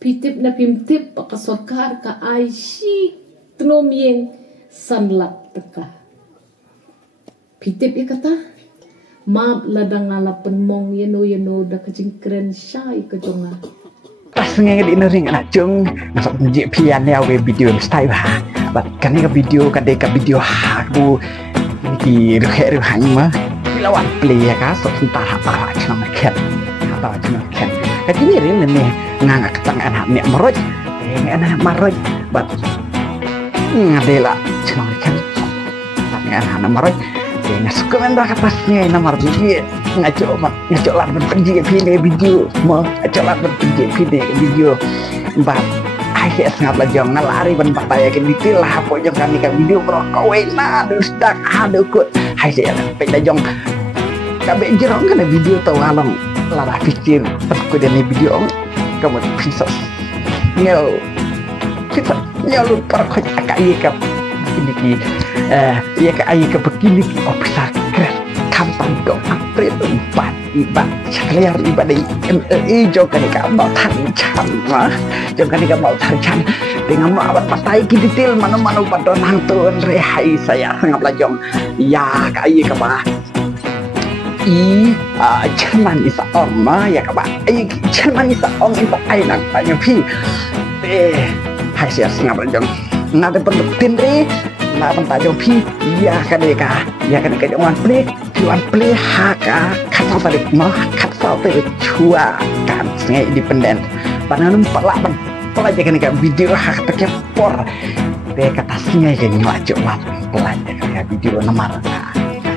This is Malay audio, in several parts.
pitip na pimtip pakasarkar ka ay si tnomyeng sanlat teka. Pitip ikata map ladang ngalapan mong yano da kajingkren siya ikajonga. Pas ngay di nering anak jong nasab nji pian ya we video style ha. Bat kan ka video ka video ha bu ni rek hang ma. Lawan play ya ka sok sentar apa cuma ket. Apa cuma ket. Ka kini rin ni ngang ketang anak nek meroj. Anak meroj bat ngadela cuma ket. Tapi anak meroj ngasuk menda kapasnya nomor dia ngajak lah berpergi video mau ngajak lah berpergi video mbak ayah sangat lajang ngalari ban pataya ke detail lah apa yang kami kan video merokok wena dustak ada kut hai saya sampai lajang kabe jerong kan video tahu halong lara pikir aku dan video kamu bisa nyau lupa kau akai kap ini ki ya ke ayi ke begini ki officer keren kampung kau apret empat iba cakliar iba dari jokan ka mau tarcan mah jokan ka mau tarcan dengan mau abad patai ki detail mana-mana pada nangtun rehai saya ngap lajong ya ke ayi ke bah cuman isa om ya ke bah cuman isa om itu ai nang tanya pi hai saya ngap lajong ngade penting re na pentajong pi ya kadeka jangan play haka kata tarik mah kata tarik cua kan sengai independen pananum pelajar kan video hak terkepor de kata sengai kan ngajak lah pelajar kan video nomor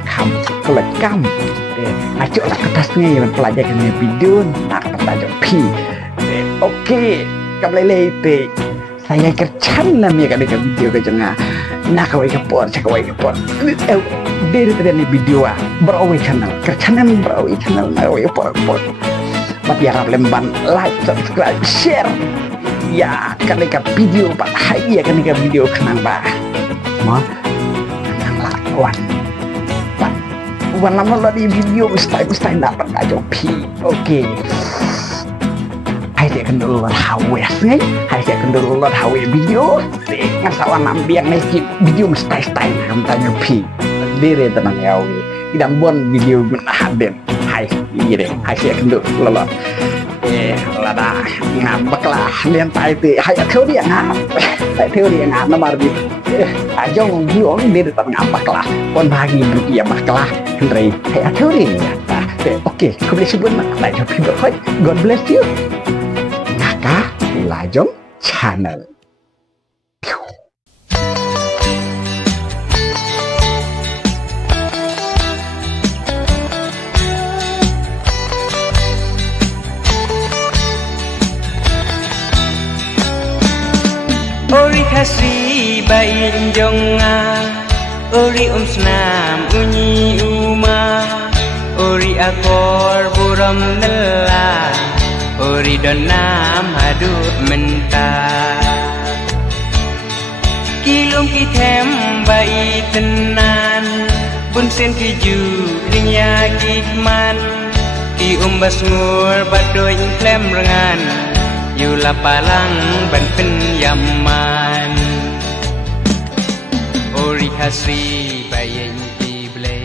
kam kelekam de ngajak lah kata sengai pelajar kan video nak pentajong pi oke kablele te saya kercan lah ya kadeka video ke jengah nak kawai kepor dari tadi video berawai channel kercanan berawai channel nawai kepor bat ya lemban like subscribe share ya kadeka video pak hai ya kadeka video kenang bah mah kenang lawan pak wan lama di video mesti dapat aja pi oke hai dia kendul hawe nih hai dia kendul hawe video ngan sawan ambiang nih video mesti ngam tanya pi dire tenang yawi idang bon video haden hai ire hai dia kendul lolot lada ngambek lah lian tai ti hai theo dia ngap nomor di ajong video dire tenang ngambek lah bon bagi rupiah baklah hendrei hai theo dia oke kembali sebelum nak pi berhoi God bless you Lajong Channel. Ori kasih bayin jonga, ori senam unyi uma, ori akor buram nela. Ori donam hadut mentah kilung kitem bai tenan pun sen kiju ringya kikman ti umbas ngur badoy klem rengan yula palang ban pen yaman ori hasri bayen ki ble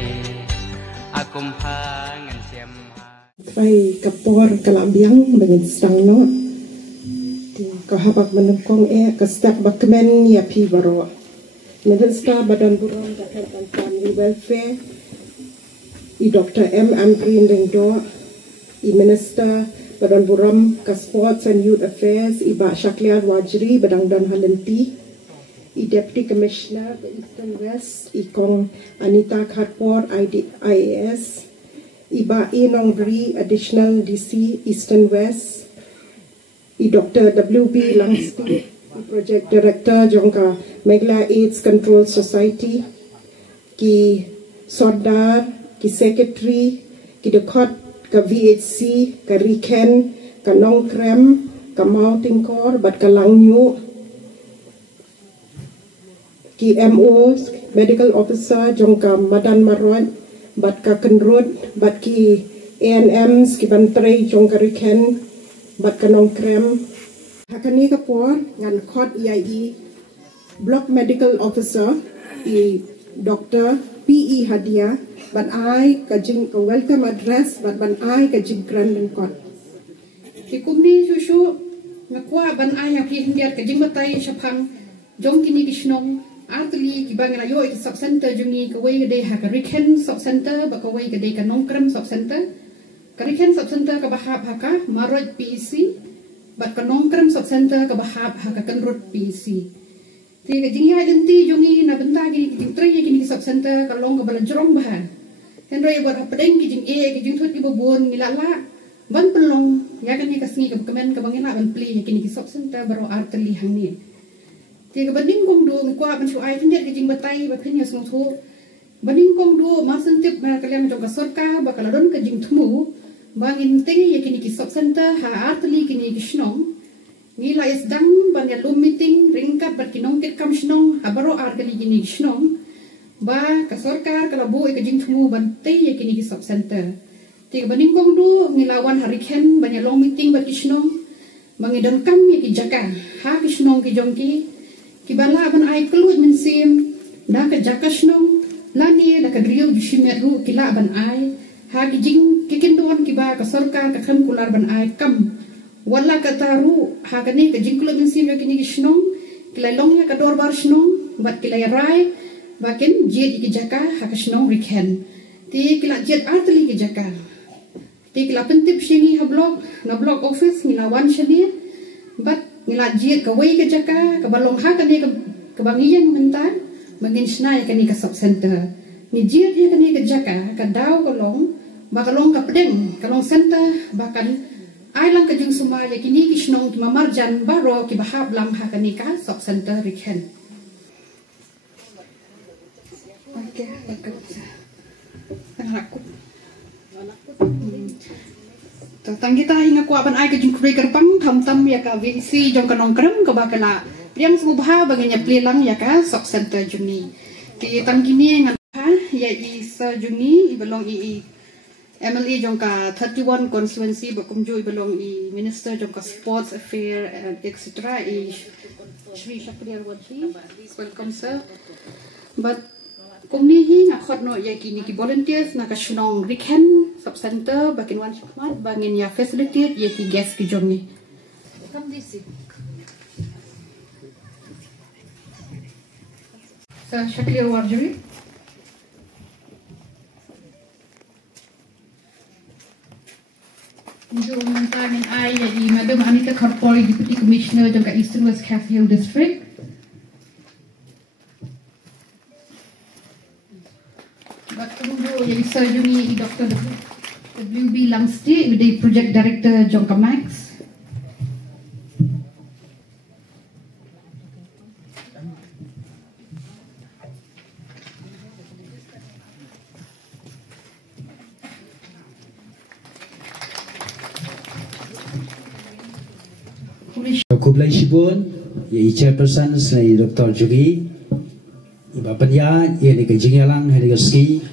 akum pangan siam ay kapor kalambiang dengan stang no kahabak menempong kastak bakmen ya pi baro Minister Badan Buron Health and Family Welfare Dr. M. Amrin Ringdo Minister Badan Buram ka Sports and Youth Affairs Ba Shakliar Wajri Badang Dan Halenti Deputy Commissioner Eastern West Kong Anita Kharpor IAS Iba Inong Bri Additional DC Eastern West Dr. W.B. Langston Project Director Jongka Megla AIDS Control Society Ki Sordar Ki Secretary Ki Dekot Ka VHC Ka Riken Ka Nongkrem Ka Mautingkor Bat Ka Langyu Ki MO Medical Officer Jongka Madan Marwan Bat ka Kenrut, bat ki ANMs, ki Bantrei, Jong ka Riken, bat ka Nongkrem, Hakani kapor ngan khot EIE Block Medical Officer i Dr. P.E. Hadia ban ai ka jing ka welcome address ban ai ka jing grand kot. Kikumni susu nakwa ban ai yang hindiat ka jing batai syapang jong kini kisnong atli kibang na yo it sub center jungi ka way gede ha ka Riken sub center ba ka way gede ka Nongkrem sub center ka Riken sub center ka bahab ha ka Maroj PEC ba ka Nongkrem sub center ka bahab ha ka Kenrut PEC. Tiga jing ya denti jungi na benta gi jing tre gi sub center ka long ka bala jrong bahan. Henry buat apa deng gi jing e gi jing thut gi bobon ngilala ban pelong ya kan ni kasni ka kemen ka bangina ban pli gi ni sub center baro arteli hang ni. Tiga banding kong do ngkwa ban shu ai tindet gi jing batai ba phenya sung thu. Banding kong do ma sentip na kalian jong ka sorka ba kala don ka jing thumu bangin teng ya kini ki sub center ha arteli kini gi shnong. Nila is dang ban ya lum meeting ringkat berkinong ket kam shnong habaro ar kali gini shnong ba ka sarkar kala bu ka jing thumu ban te ya kini ki sub center tiga baning kong du ngilawan hariken ban ya long meeting ber kishnong mangidon kam ya ki jaka ha kishnong ki jongki ki bala ban ai kluj men sim da ka jaka shnong lani la ka driu ju shimet ru ki la ban ai ha ki jing ki kindon ki ba ka sarkar ka kham kular ban ai kam wala kataru hakani ka jingklo min sim yakini gishnong kilai long ya ka dorbar shnong bat kilai rai bakin jid ki jaka hakashnong Riken ti kila jid artli ki jaka ti kila pentip shingi ha blog na blog office ngila wan shani bat ngila jid ka wei ki jaka ka balong hakani ka bangiyan mentar bangin shna yakani ka sub center ni jid yakani ka jaka ka daw ka long bakalong ka pedeng kalong center bakan ai lang kajung sumaya kini kisnong ki mamarjan baro ki bahab lam ha kanika sub center Riken. Okay, tang kita hinga ku aban ai kajung kuri gerbang tham tam ya ka VC jong ka Nongkrem ka bakala yang subha bangnya plelang ya ka sub center juni. Ki tang kini ngan ha ya i sa juni i belong i MLA jongka 31 constituency bakumju belong i minister jongka sports affair and etc. I Shri Shakriar Waji, welcome sir. But kumni hi na khot no ya kini ki volunteers na ka shnong Riken sub center bakin wan shakmat bangin ya facilitate ya ki guest ki jomni. Come this it. Sir Shakriar Waji. Untuk mengatakan I jadi Madam Anita Karpoi, Deputy Commissioner jangka Eastern West Cafe Hill District. Baru jadi Surgery Dr. W.B. Langsti, jadi Project Director jangka Max. Kublai Shibun, ye chairperson say Dr. Jugi, ibapanya ye ni kejingalang hari keski,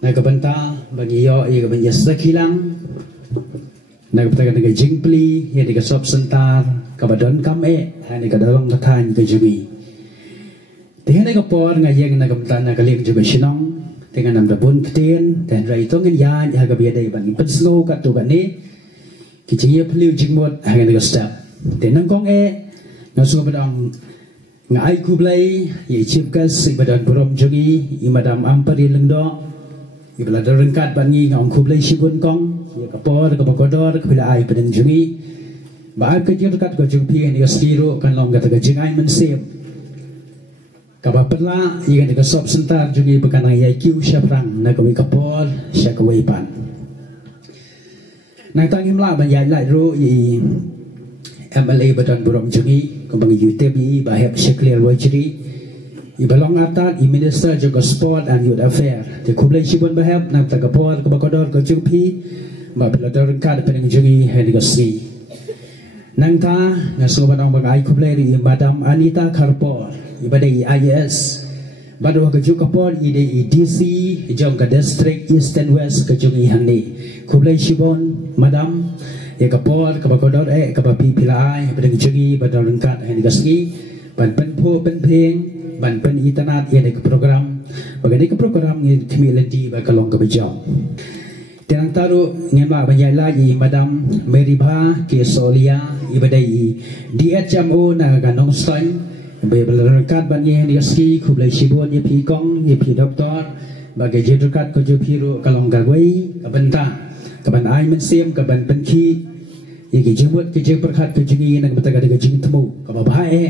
na kabanta bagi yo ye kabanya sekilang, na kabanta ka kejingpli ye ni kasop sentar kabadon kame hani kadalong kathan kejugi. Tihan ka por ngayeng na kabanta na kaling juga sinong, dengan nam dabun keten dan raitong yan ya kabiada ibang penslo katu kani. Kicingnya perlu jingmot hangan dengan step. Tenang kong ngasuh badang ngai kublai ye chipkas badan burom jungi imadam ampari lengdo ibelada rengkat bangi ngong kublai shibun kong ye kapor kabakodor kapila ai badan jungi ba ai kejir kat ko jungpi ni skiro kan long kata jingai mensep kabapela ye dengan sop sentar jungi bekana ye kiu syaprang na kami kapor syakawaipan. Nang tangim la ban yai lai ro i MLA badan burom jungi kembang UTB bahab Shakriar Wajri i balong atat i minister juga sport and youth affair de kublai shibun bahab nang tagapor kabakodor ko jungpi ba bilador kad peneng jungi henigasi nang ta ngaso banong bagai kublai i Madam Anita Karpor i badai IAS baru ke jukapor i DC jong ke district East and West ke jungi hangni kublai shibun Madam ya kapor kabakodor kabapi pilai badang jegi badang lengkat hani gaski ban penpo penpeng ban pen internet ya ke program bagani ke program ni community bakalong ke bejong Tenang taruh ngembak banyak lagi Madam Meribha ke Solia ibadai DHMO na ganong ston berlekat bani ni ski kublai sibon ye pi kong ye pi doktor bagai jedukat ko jupiru kalong gagwai kabenta kaban ai mensiam kaban penki ye ke jebut ke perkat ke jingi nak betaga de jing temu kababae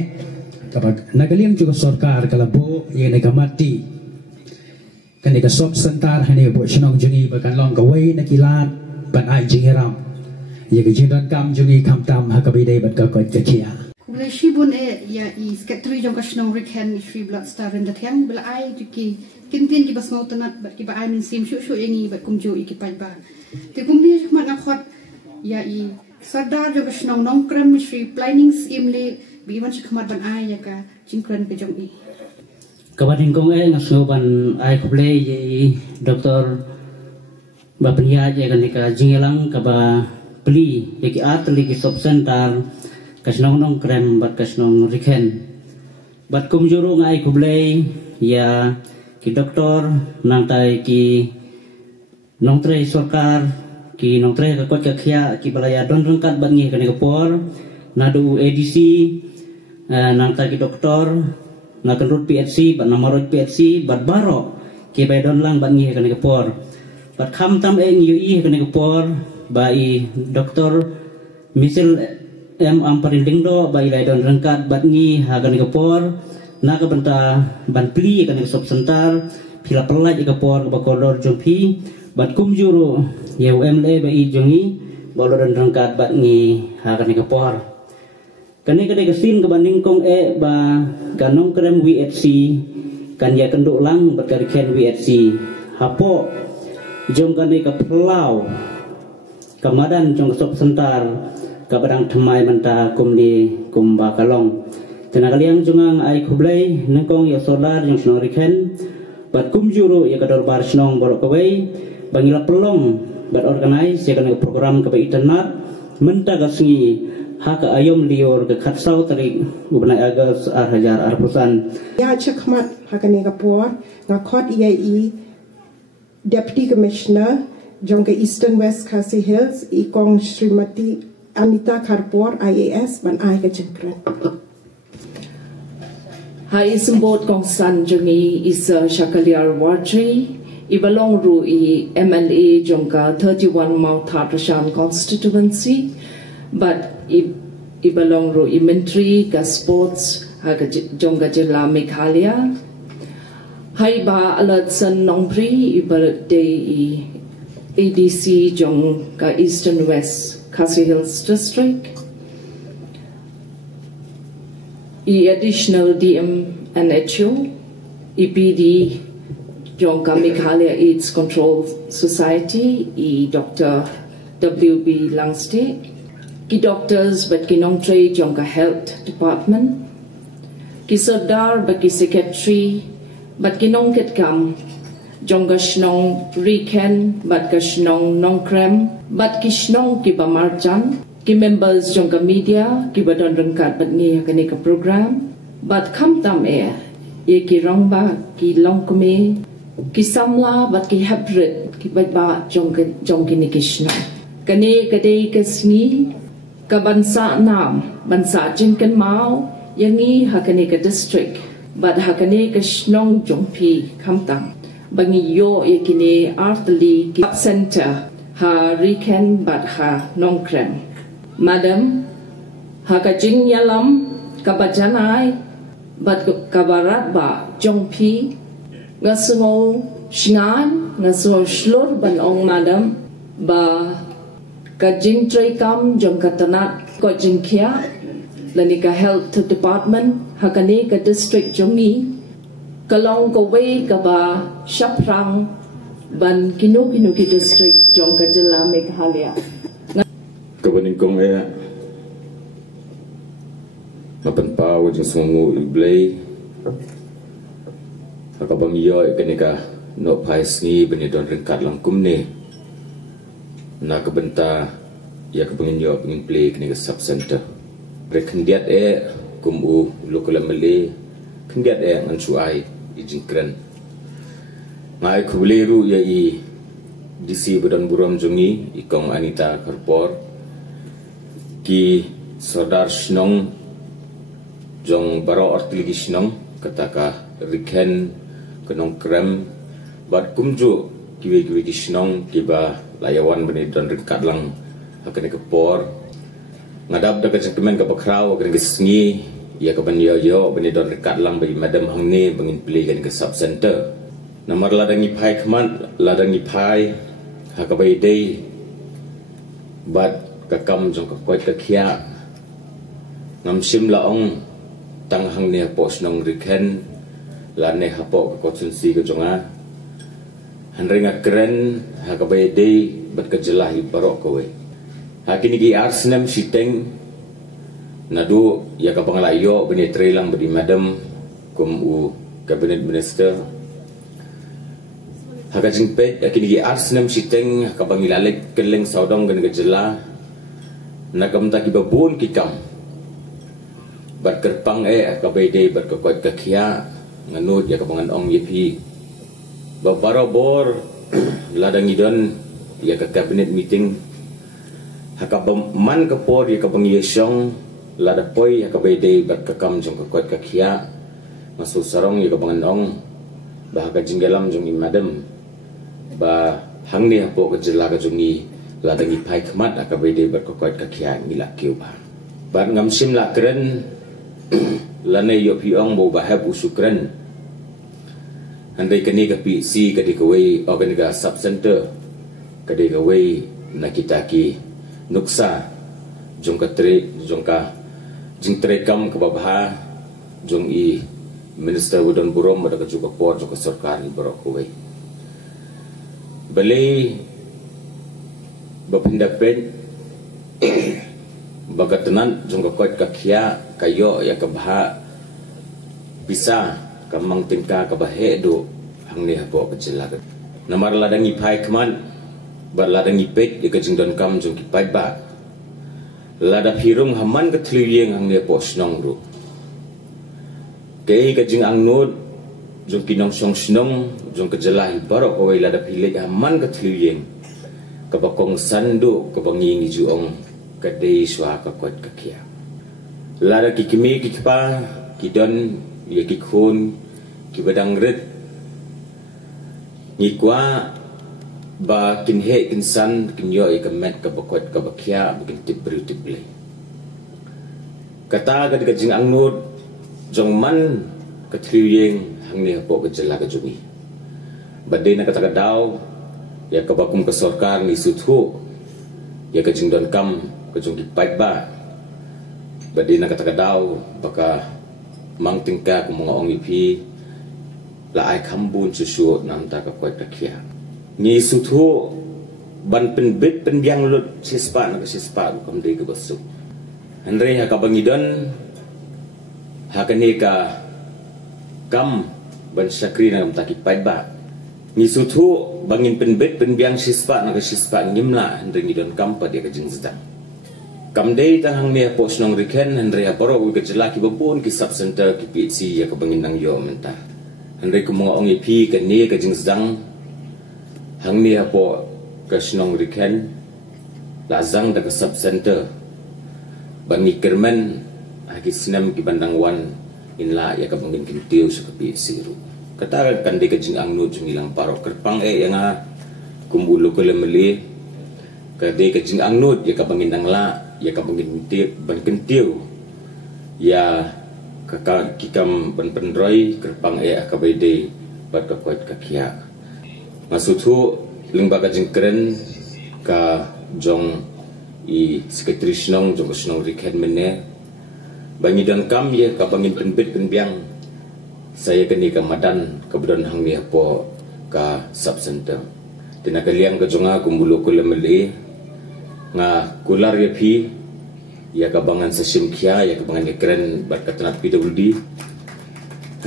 kabag nagaliam juga sarkar kalabo ye nagamati kan ika sop sentar hani bo chinong jungi bakan long kawai nakilat ban ai jingiram ye ke jindan kam jungi kam tam hakabidai bat ka kot kachia kublai shibun ya I skatri jong kashnong rikhen shri blood star in the thang bel ai juki kintin ki basmau tanat bat ki ba ai min sim shu yangi bat kumjo iki pajba te kumni chmat nakhot ya I sardar jong kashnong nong krem shri planning imle biwan chkhmat ban ai ya ka jingkran ke jong I kabarin kong ngasuban ai kublai ye doktor bapnya je kan ka jingelang kaba pli ye ki atli ki sop center kasnong nong krem bat kasnong rikhen bat kumjuru ngai kublai ya ki doktor nang tai ki nong tre sarkar ki nong tre ka kot ka khia ki balaya don rangkat bat ngi kan ka por nadu ADC nang tai ki doktor nak kenrut PHC bat namarot PHC bat baro ke bai don lang bat ngi kan ke por bat kham tam UI kan ke por bai doktor misal amparin dingdo bai lai don rangkat bat ngi ha kan ke por na ka banta ban pli kan ke sop sentar pila pelaj ke por ba koridor jompi bat kumjuru UMLA bai jongi bolo don rangkat bat ngi ha kan ke por kani kadai kesin kebanding kong ba kanong krem WHC kan ya kenduk lang berkarikan WHC hapo jom kani ke pelau kamadan jong sop sentar ke badang temai menta kumdi kumba kalong tenaga liang jungang ai kublai nengkong ya solar jong snoriken bat kumjuru ya kador bar snong borok kawai bangila pelong bat organize ya kan program ke internet menta gasngi hak ayom lior ke khatsau tarik ubnai agas hajar arpusan ya chakmat hakani kapor ngakot IAE Deputy Commissioner jong ke Eastern West Khasi Hills ikong Srimati Anita Karpor IAS ban ai ke jengkran Hai sembot kong san jongi isa Shakaliar Wardri ibalong ru I MLA jongka 31 Mount Hatrashan constituency but ibalong ro imentry ka sports ha jongga jilla Meghalaya hai ba alat san nongpri ibirthday ADC jong ka Eastern West Khasi Hills district additional DM NHO EPD jong ka Meghalaya AIDS Control Society Dr. WB Langste ki doctors but ki nong tre jong ka health department ki sardar but ki secretary but ki nong ket kam jong ka shnong riken but ka shnong nong krem but ki shnong ki bamarjan ki members jong ka media ki badon rangkat but ngi ka ne ka program but kam tam ye ki rong ba ki long kume ki samla but ki hybrid ki ba jong ki ne ki shnong kane kadai kasni ka bansa nam bansa jingkan mau yangi hakane ka district bad hakane ka shnong jongpi kamtang bangi yo yakine artli ki center ha riken bad ha nongkrem madam ha ka jing yalam ka bajanai bad ka barat ba jongpi ngasungo shingan ngasungo shlur ban ong madam ba ka jing tray kam jong katanat ko jing kia lani ka health department hakani ka district jongi kalong ko way ka ba shaprang ban kinu ki district jong ka jilla Meghalaya kabaning kong mapan pau jing sungu iblay hakabang yoy kanika no pais ngi bani don rengkat langkum ni na kabenta ya kepengin yo pengin play kini ke sub center rekendiat kumu lokal mele kendiat ngan suai ijingkren ngai kubleru ya i DC Badan Buram Jungi ikong Anita Karpor ki Sodar Shnong jong baro ortiligi Shnong kataka riken kenong krem bat kumju kiwe ki Shnong kiba layawan bani don rikat lang akan kepor ngadap da kecengkemen ka bakrau akan kesengi ya ka ban yo bani don rikat lang bagi madam hangne bangin play kan ke sub center namar ladangi pai kman ladangi pai hakabai day bat kakam jong kakwat kakya ngam sim laong tang hang ne po snong riken la ne hapo ka konsensi ka jonga hanrenga keren hakabai day bat kajelah barok kowe hakini gi arsnem siteng nadu ya ka panglayo bani trelang badi madam kum u cabinet minister haka jingpet akini gi arsnem siteng ka bangilalek keleng saudong gan gejela nakam ta ki babun kikam bat kerpang ka bede bat ka kwat kakia nganut ya ka bangan ong yepi babaro bor ladang idon ya ka cabinet meeting haka man ka por ya ka bangiyesyong lada poi ya ka bede bat ka kam jong ka kwat kakia masu sarong ya ka bangan ong bahaka jinggalam jong imadam ba hangni hapo ka jela ka jungi ladangi pai khmat aka bede ber ko kwat ka khia ngila kiu ba bar ngam sim la kren lane yo piong bo ba hab usukren handai kani ka pi si ka di kawai organiga sub center ka di kawai nakita ki nuksa jong ka jing tre kam ka babha jong i minister Badan Buram ada ka juga por jong ka sarkar ni barok kawai balai bapindapen bagatanan jong kakwat kakia kayo ya kabha bisa kamang tingka kabahe do hangni hapo kecelakat namar ladangi pai kman bar ladangi pet ya kajing don kam jong kipai ba lada pirung haman ketliyeng hangni hapo snong ru kei kajing angnut jong kinong snong jong kejelah barok awai lada pilih aman ketliyeng kabakong sandu kabangingi juong kadai swa kakwat kakia lada kikimi kikpa kidon ya kikun kibadang red ngikwa ba kinhe kinsan kinyo ikamet kabakwat kabakia bikin tibri tible kata gad kajing angnut jong man ketliyeng hangni hapo kejela kajungi badai na kata daw ya kabakum ke sarkar ni suthu ya kajing don kam kajung kipai ba badai na kata daw baka mang tingka ku mga ong ipi la ai khambun susu nam ta ka kwat kakia ni suthu ban pen bit pen biang lut sispa na sispa kam dei ke basu andre ha ka bangidon ha kani ka kam ban sakri na ta kipai ba ni suthu bangin penbet penbiang sispa na sispa ngimla andre ni don kampa dia kajing sedang kamdei tahang ni po snong riken andre aporo u kejelaki babun ki sub center ki pc ya ka bangin nang yo menta andre ku mga ong ipi ka ni kajing sedang hang ni po ka snong riken lazang da ka sub center bangi kermen agi sinam ki bandang wan inla ya ka bangin kintiu sa ka pc ru kata kan di kajing angnut jungilang parok kerpang yang kumbulu kulemeli kadi kajing angnut ya kabangin la ya kabangin tip ban kentiu ya kakak kikam ban pendroi kerpang akabede bat kakwat kakia masutu lingba kajing keren ka jong i sekretari snong jong snong riken mene bangi dan kam ya kabangin penbit penbiang saya kini ke madan kebetulan hang ni apa ka sub center tina kaliang ke jonga kumbulu kulemeli nga kular ya pi ya kabangan sesim kia ya kabangan keren bat katanat PWD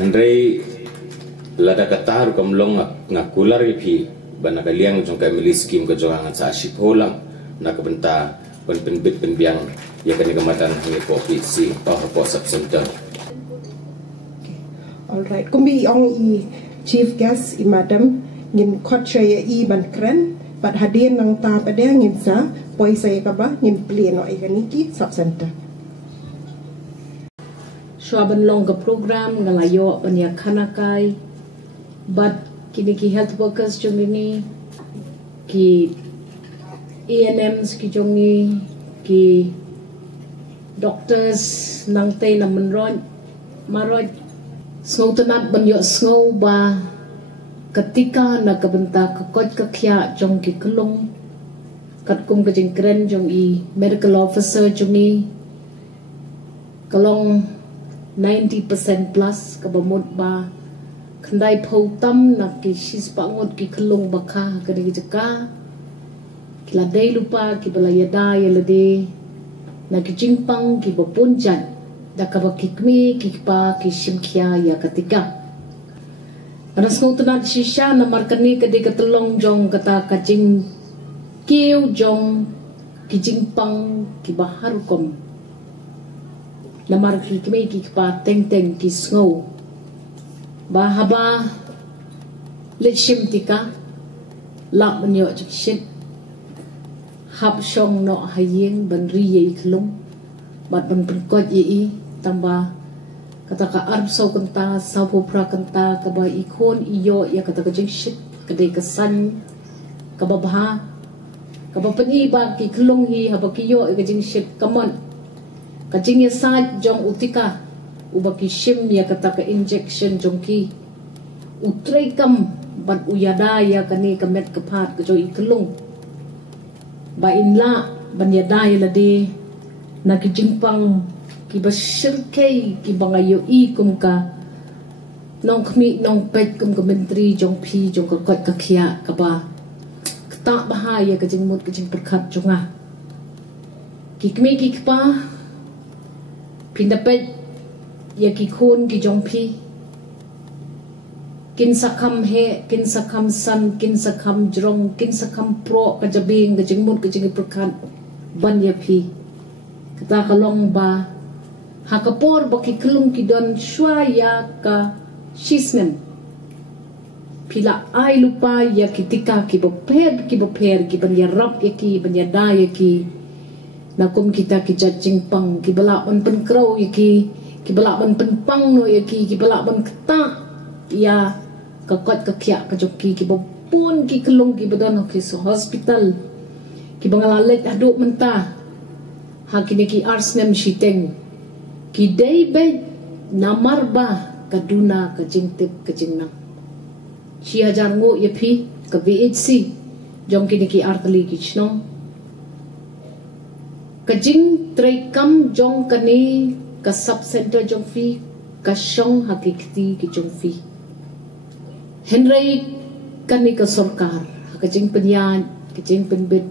handai lada katar kamlong nga kular ya pi bana kaliang jong ka mili skim ke jonga sa ship holang na kabenta penbit penbiang ya kena kematan hanya provinsi atau subcenter. Alright, kumbi ong i chief guest i madam ngin khot saya i ban kren pat hadir nang ta pada ngin sa poi saya kaba ngin pleno i kaniki subcenter. Swaban long ke program ngalayo banyak kanakai but kini ki health workers jong ini ki ANMs ki jong ni ki doctors nang tay na menroj maroj snow tenat banyak snow ba ketika na kabenta kakot kakya jong ki kelung kat kum ke jengkren jong i medical officer jong ni kalong 90% plus kabamut ba kandai pautam nak ki sis pangut ki kelung baka kadi jeka kila dai lupa ki balayada yalade nak ki jingpang ki bapunjan dakaba kikmi ki pa ki simkia ya ketika anas ngau tenat shisha namar kani kadi ketelong jong kata kajing kiu jong ki jingpang ki bahar kom namar ki kmi ki pa teng teng ki snow bahaba lechim tika la menyo chit hab shong no hayeng ban ri ye klung bat ban perkot ye tamba kata ka arb so kanta sapo pra kanta ka ba ikon iyo ya kata ka jing shit kadai kesan ka babha ka ba pani ba ki klung hi haba ki yo ka jing shit kamon kajing ya sad jong utika ubaki shim ya kata ka injection jong ki utrai kam ban uyada ya kani kamet kapat ka jo iklung ba inla ban yada ya ladi na ki jingpang ki basirkei ki bangayo i kum ka nong kmi nong pet kum ka menteri jong pi jong ka kot ka khia ka ba kta bahaya ka jing mut ka jing perkhat jonga ki kmi ki pa pindapet ya ki khun ki jong pi kin sakam he kin sakam san kin sakam jrong kin sakam pro ka jabing ka jingmut ka jing perkan ban ya pi kata kalong ba hakapor ba ki klung ki don shwa ya ka shisnem pila ai lupa ya kitika ki boper ki ban ya rap ya ki ban ya da ya ki nakum kita ki jajing pang ki balak ban pen krau ya ki balak ban pen pang no ya ki balak ban keta ya kakot kakya ka joki ki bopun ki kelung ki badan ki so hospital ki bangalalet aduk mentah ha kini ki arsnem shiteng ki dei be namar ba kaduna ka jingtip ka jingnam si hajar ngo ya phi ka VHC jong kini ki artali ki chnong kajing traikam jong kani ka sub center jong fi ka shong hakikti ki jong fi henry kani ka sarkar kajing penyan kajing penbit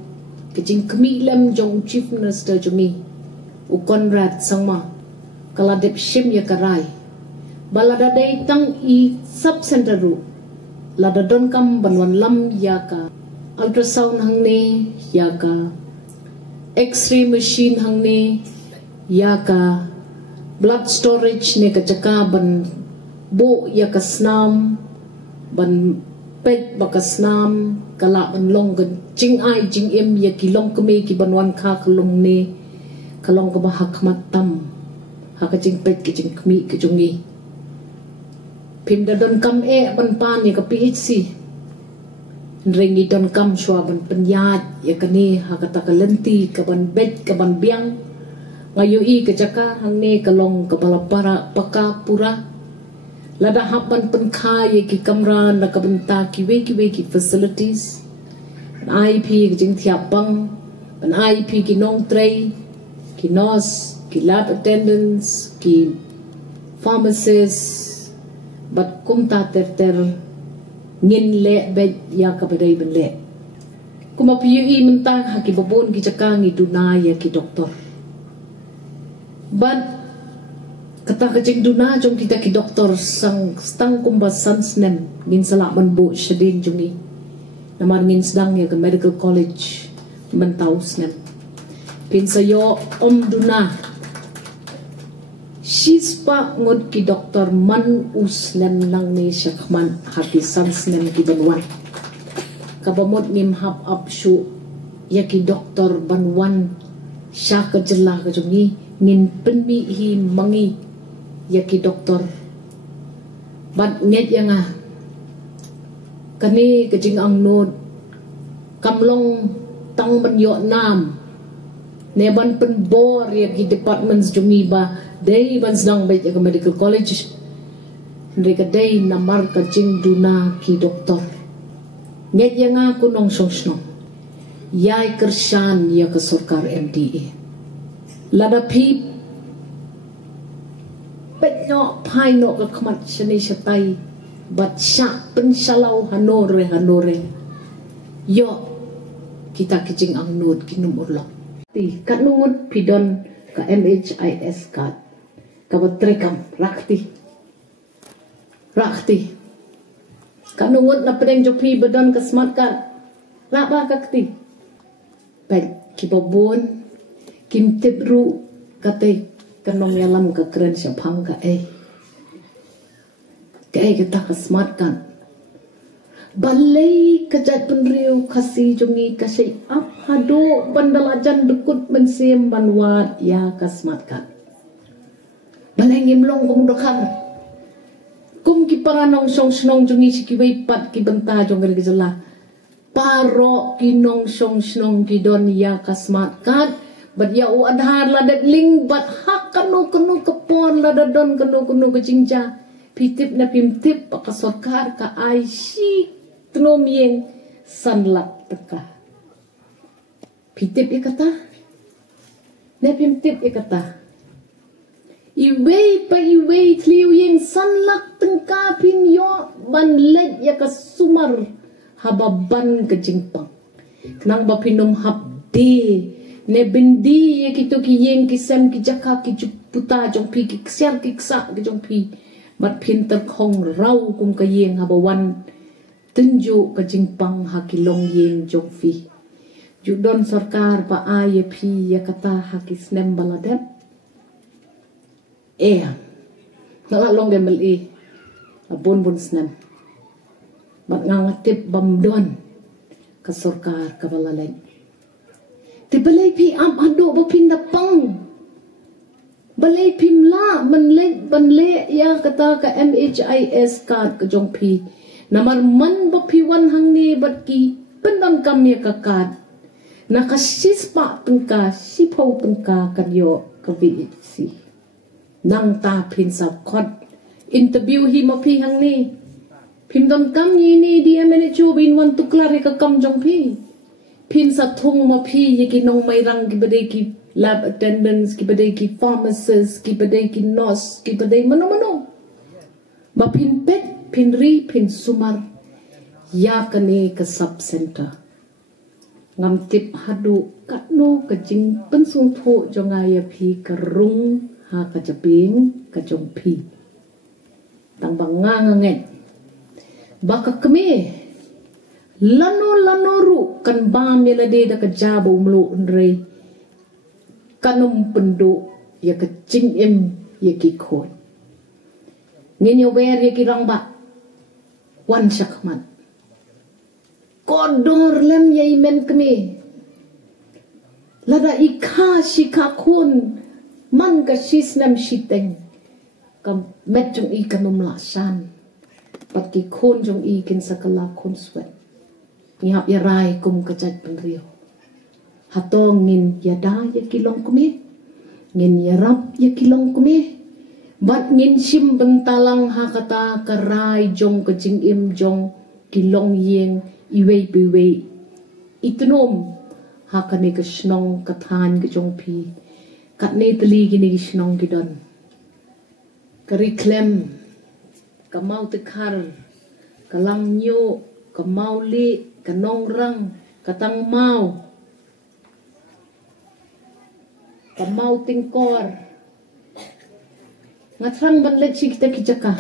kajing kemilam jong chief minister jong ni u Conrad sangma kala dep shim ya karai balada dai tang i sub center ru lada don kam banwan lam ya ka ultrasound hang ne ya ka X-ray machine hang ne ya ka blood storage ne ka jaka ban bo ya ka snam ban pet ba ka snam kala ban long gan jing ai jing em ya ki long kame ki banwan kha kalong ne kalong ka ba hakmat tam ha ka jing pet ki jing kmi ki jungi pim da don kam e ban pan ya ka PHC ringi don kam shwa ban penyat ya kani ha kata ka lenti ka ban bet ka ban biang ngayu i ka jaka hang ne kalong ka balapara paka pura lada hapan pen kha ye ki kamra na ka banta ki we ki facilities IP ki jing thiap bang an IP ki nong tray ki nurse ki lab attendants ki pharmacists bat kumta ter ngin le be ya ka badai ben le kuma piyu i mentang haki babon ki jakang i duna ya ki doktor but kata kajing duna jong kita ki doktor sang stang kumba sansnem ngin salak man bo shadin jongi naman ngin sedang ya ke medical college mentau snem pinsayo duna sispa ngut ki doktor man usnem nang ni syakman hakisan snem ki banwan kabamot ngim hap up shu ya ki doktor banwan sya ka jela ka jungi ngin penmi hi mangi ya ki doktor bat nget yang kani kajing ang nod kamlong tang ban yo nam neban pen bor ya ki departments jungi ba day ban sedang baik ke medical college mereka day namar kajing duna ki doktor nget yang aku nong song yai kersan ya ke sarkar MDA lada pi petno pai no ke khamat shani shatai bat syak pensalau hanore yo kita kajing ang nod kinum urlok ti kat nungut pidon ka MHIS card kabatrekam rakti kanungut na pedeng jopi bedon ke smart card raba kakti baik kibabon kim tibru kate kanong yalam ka keren syapang ka kita ke smart card balai kejat penriu kasih jungi kasih ap hado bandalajan dekut mensim banwat ya ke smart card balai ngimlong kumudokang kum ki paranong song snong jungi sikiway pat ki benta jong gari gejala paro ki nong song snong ki don ya ka smart card bat ya u adhar la dat link bat hak kanu kepon la don kanu ke jingja pitip na pimtip pa ka sarkar ka IC tnomieng sanlak teka pitip ikata na pimtip ikata iway tliw yang sanlak tengka pinyo banlet ya kasumar hababan ke jingpang kenang ba pinom habdi ne bindi ya kito ki yeng kisem ki jaka ki puta jong pi ki ksiar ki ksa ki jong pi bat pinter khong rau kum ka yeng habawan tunjuk ke jingpang hakilong yeng jong fi judon sarkar pa ay pi ya kata hakisnem baladep nalalong gemel bun snem bat ngangatip bamdon ka sarkar kabalalay tibalay pi am ado ba pindapang balay pimla banle ya kata ka MHIS card ka jong pi namar man ba piwan hangni bat ki pendam kami ka card nakasispa tengka sipaw tengka kadyo ka VHC nang ta pin sab khot interview hi ma phi hang ni phim dam kam yi ni DMNHO bin wan tu klari ka kam jong phi pin sa thung ma phi yi ki nong mai rang ki bade ki lab attendants ki bade ki pharmacist ki bade ki nurse ki bade mano ba pin pet pin ri pin sumar ya kane ka sub center ngam tip hadu katno ka jing pensung tho jonga ya phi ka rung ha ka japing ka jong pi tang banga nganget baka keme lano ru kan bam ya lade da ka jabo mlo unre kanum pendo ya ka jing em ya ki khon ngin yo wer ya ki rang ba wan shakman kodor lem ya imen keme lada ikha shika khon man ka sisnam shiteng kam met jong I kanum la san pat ki khon jong I kin sakala khon swet ni hap ya rai kum ka jat penrio hatong ngin ya da ya kilong kumi ngin ya rap ya kilong kumi bat ngin sim bentalang ha kata ka rai jong ka jing im jong kilong yeng iwei piwei itnom ha kane ka snong ka than ka jong pi kat ne teli gini gisnong gidon kari klem kamau tekar kalang nyo kamau li kanong rang katang mau kamau tingkor ngatrang banlet si kita kijaka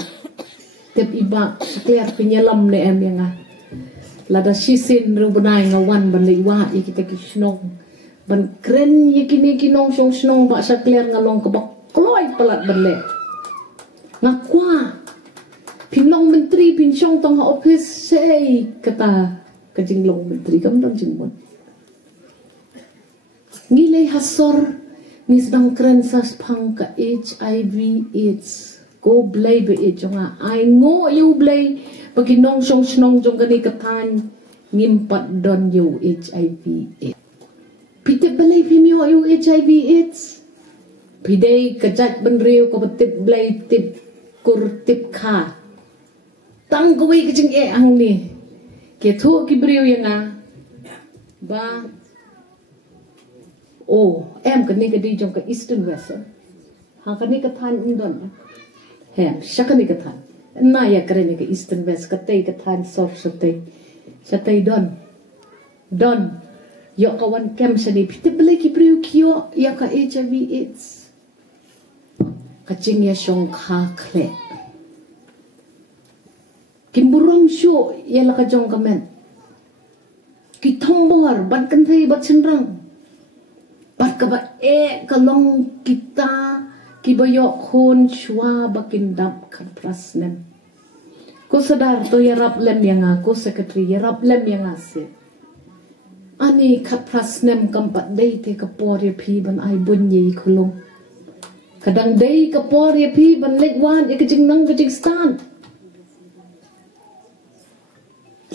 tep iba sekliar penyelam ne em yang lada sisin rubenai ngawan banle iwa kita kisnong ban kren ye kini kinong song snong ba sa clear ngalong ka bak kloi pelat bele ngakwa pinong menteri pinsyong tong office sei kata kajinglong menteri kam dong jingbon ngilai hasor ni sedang keren sas pang ka HIV AIDS go blay be it jonga ai ngo you blay bagi nong song snong jong gani katan ngimpat don you HIV AIDS pite blay pimyo you HIV AIDS pidei kajat benriu ko betip blay tip kur tip kha tang ko wi kajing ang ni ke thu ki briu yanga ba em cái này cái đi trong cái Eastern West ha cái này cái than Indon hem shaka này cái than na ya cái này cái Eastern West cái tây cái than soft sa tây don yo kawan kem sa ni pite beli ki priu kyo ya ka HIV AIDS kaching ya shong kha kle kimburom shu ya la ka jong kamen ki thombor ban kan thai bat chenrang bat ka ba kalong kita kibayok khon shwa bakin dap kan prasnem ko sadar to yarap lem yanga ko secretary yarap lem yanga se ani khat prasnem kampat dei te ka por ye phi ban ai bun ye khulung kadang dei ka por ye phi ban lek wan e ka jing nang ka jing stan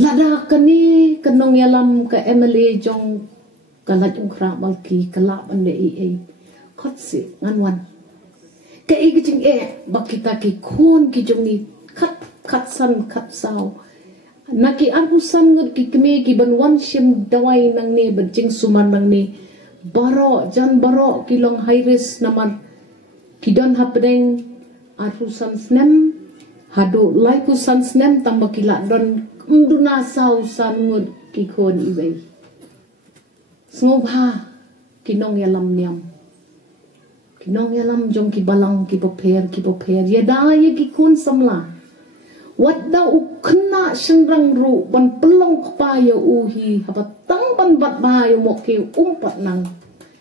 lada kani kanong yalam ka MLA jong kalat ungkra balki kalap ande khot si ngan wan ka i gijing bakita ki khon ki jongi khat san khat sao naki arbusan ngut ki kme ki ban wan shim dawai nang ne ban jing suman nang ne baro ki long high risk namar ki don happening arbusan snem hadu laiku san snem tambakila don unduna sao san ngut ki khon iwei Sngobha kinong yalam niam kinong yalam jong ki balang ki boper ya da ye ki kun samla wat da ukna shengrang ru ban pelong pa ya uhi habat tang ban bat ba yo mok ki umpat nang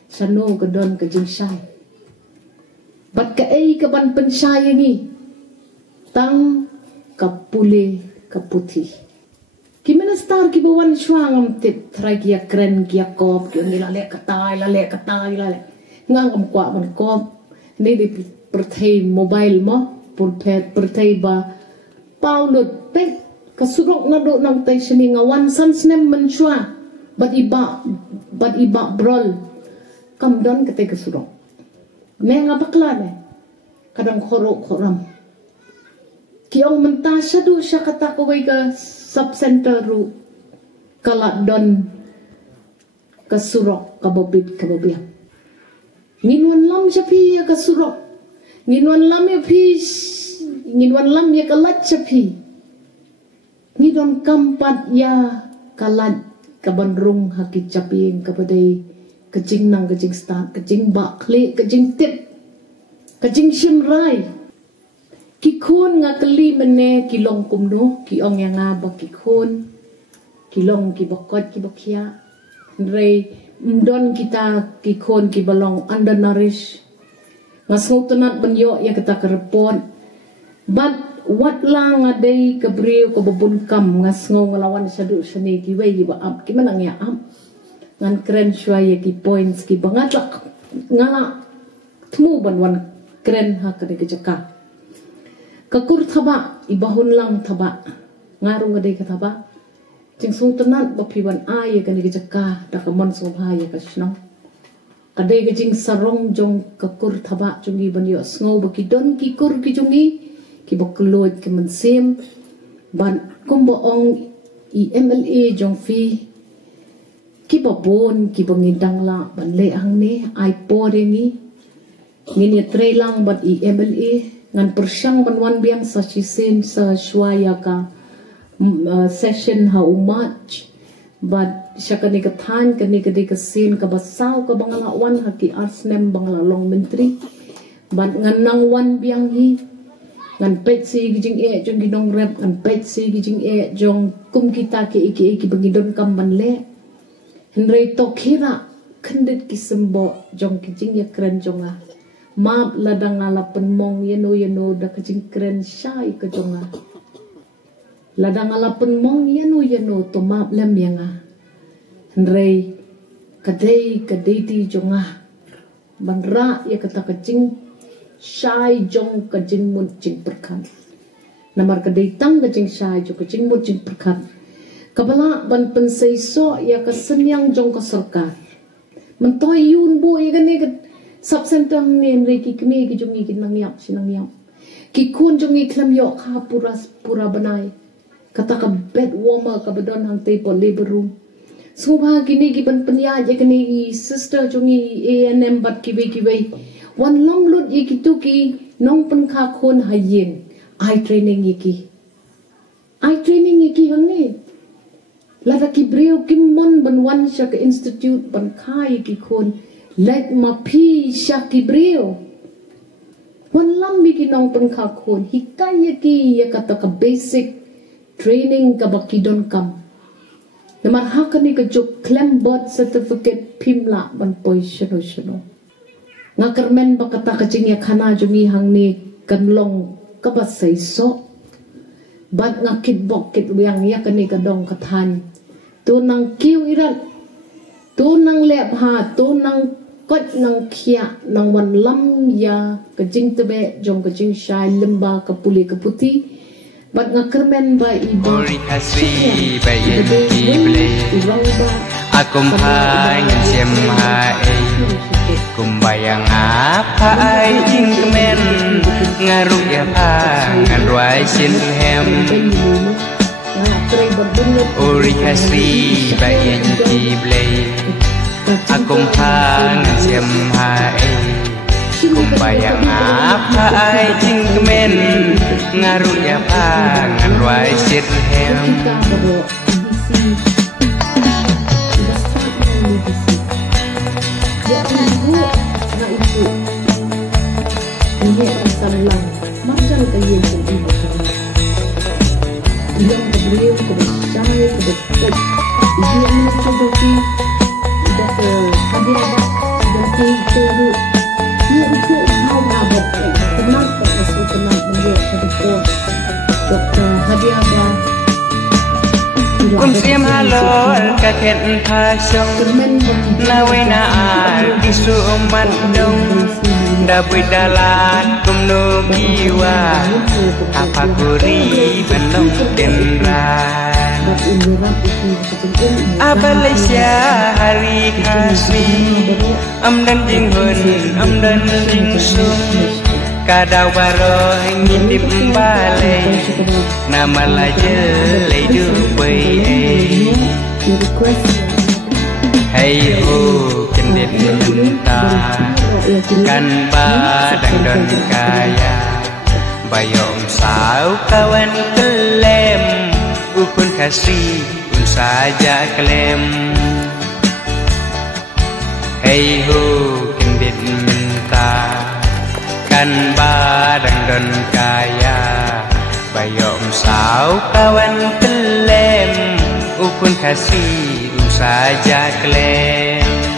sano gadon ka jing sai bat ka ka ban pensai ni tang kapule kaputi Kimana star ki bawan shuang tip try kia kren kia kop kia ni lale katai ngam kwa ban kop ni di perthai mobile mo perthai ba download pe kasurok na do nang tai shini ngawan san snem man shwa bat iba brol kam don kate kasurok me ngapakla ne kadang khoram kiong menta shadu syakata ko ka sub center ru kala don kasurok kabobia nginwan lam chapi ya kasurok nginwan lam ya kalat chapi ngidon kampat ya kalat kabandrung haki chapi kabadai kajing nang kajing start kajing bakle kajing tip kajing shimrai ki khôn nga kali mene ki long kumno ki ong yang nga ba ki khôn ki long ki bakot ki bakia rei mdon kita ki khôn ki balong undernourished ngasngo tunat banyo ya kita ka report but wat lang adai ka brio ka babun kam ngasngo ngalawan sadu sene ki wei ki ba up ki manang ya am ngan kren shwa ya ki points ki bangat ngala tmu banwan kren ha ka de jaka kakur thaba ibahun lang thaba ngarung gadai ka thaba jing sung tanat bapiwan ay ka ni jaka dakamon so bhaya ka shnong kadai ka jing sarong jong kakur thaba jungi banyo sngo baki don ki kur ki jungi ki baklod ki mansem ban kumbo ong MLA jong fi ki babon ki bangidang la ban le ang ne ai pore ni ngini trailang bat MLA ngan persyang banwan biang sa chisim sa shwaya ka session how much but siya kani kathan kani kadi kasin ka basaw ka bangala wan haki arsnem bangala long menteri but ngan nang wan biang hi ngan pet si gijing jong ginong rep ngan pet si gijing jong kum kita ki iki bangidon kam banle henry tokira kendit kisembo jong kijing ya keren jonga map ladang ala penmong yano da kijing keren syai ke jonga ladang ala penmong yano to map lem yanga henrei kadai ti jonga banra ya kata kijing syai jong kijing mun jing perkan namar kadai tang kijing syai jong kijing mun jing perkan kabala ban pensai so ya kesenyang jong ke sarkar mentoy yun bo ya kan ne sub center ne reki kme ki jongi ki nangyap sinangyap ki kun jongi klam yo kha pura banai kata ka bed warmer ka badon hang te po labor room subha kini ki ban penya ya kan ni sister jongi ANM bat ki be wan long lut ye ki tu ki nong pen kha khon hayen eye training ye ki hang ne lada ki breu kimmon ban wan shak institute ban khai ki khon let ma phi shak ki breu wan lam bi ki nong pan kha khon hikai ki ya kata ka basic training ka baki don kam namar hakani ka jok claim birth certificate pimla ban poi shano ngakarmen ba kata ka jing ya khana jungi hang ni kanlong ka ba sai so bat ngakit bokit wiang ya kani ka dong kathan tu nang kiu irat tu nang lep ha tu nang kot nang kia nang wan lam ya kajing tebe jong kajing shai lemba kapuli kaputi bat ngakermen ba ibu Ori kasri bayen kible akum hanya siam hai kumbayang apa ai jing kemen ngaruk ya pa ngarwai sin hem Ori kasri bayen kible akum hanya siam hai kumbayang apa ai jing kemen ngaruk ya pa ngarwai sin hem ini asal lang macam kayu yang ibu yang beliau kebersama kebetul ibu yang mencoba tidak ke hadiah dan kita dia itu tahu abad tenang pasal tenang melihat kebetul dokter hadiah kum siam halol kaket pasong na wena ar isu man dong dabui dalat kum no kiwa apa kuri belum denran Malaysia hari kasih amdan jing hun amdan jing sung kadau baro ngintip balik nama laje leidu bay hey ho kendit mentah kan badang don kaya bayom sao kawan kelem ukun kasih pun saja kelem hey ho kendit mentah kan badang don kaya bayom sao kawan kelem ukun kasih pun saja kelem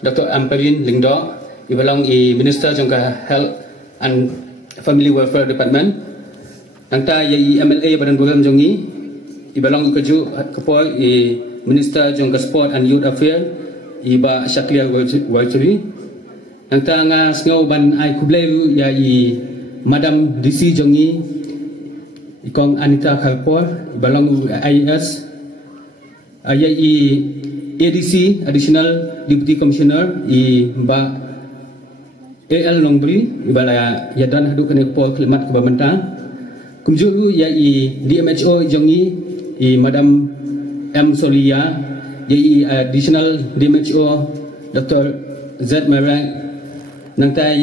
Dr. Amperin Lingdo, ibalong Minister jongka Health and Family Welfare Department. Nangta i MLA Badan Buram jongi, ibalong ikaju kapol Minister jongka Sport and Youth Affairs, iba Shaklia Walturi. Nangta nga sngau ban ai kublelu ya Madam DC jongi, ikong Anita Khalpor, ibalong IAS, ADC Additional Deputy Commissioner Mbak AL Longbri ibala yadan hadu kene pol klimat ke Bamenta kumju ya DMHO jongi Madam M Solia Additional DMHO Dr. Z Merak nangta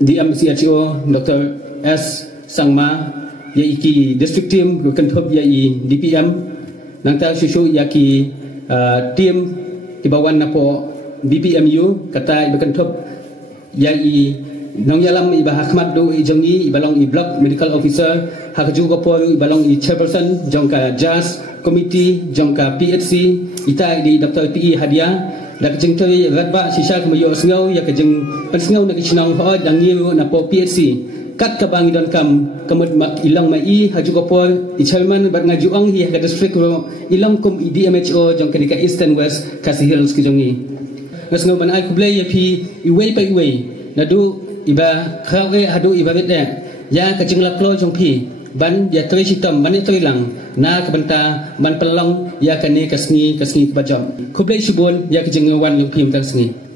DMCHO Dr. S Sangma District Team Kenthop DPM nangta susu yaki tim di bawah napo BPMU kata berkentop yai nong yalam iba hakmat do ijongi ibalong block medical officer hakju kopol ibalong chairperson jongka JAS committee jongka PHC ita di Dr. PE Hadia dak jengtoi radba sisa kemayo sngau ya kejeng pensngau nak chinang ho dangiu napo PHC kat kabang idon kamud mak ilang mai haju kopol chairman bat ngajuang hi ka district ro ilang kum DMHO jong kenika East and West Khasi Hills ki jongi ngasngo ban ai kublai ya phi iwei pai wei nadu iba khawe hadu iba bet ya ka jing laklo jong phi ban ya tri sitam ban tri lang na ka banta ban pelong ya kani kasngi bajam kublai subon ya ka jing wan jong phi mtang sngi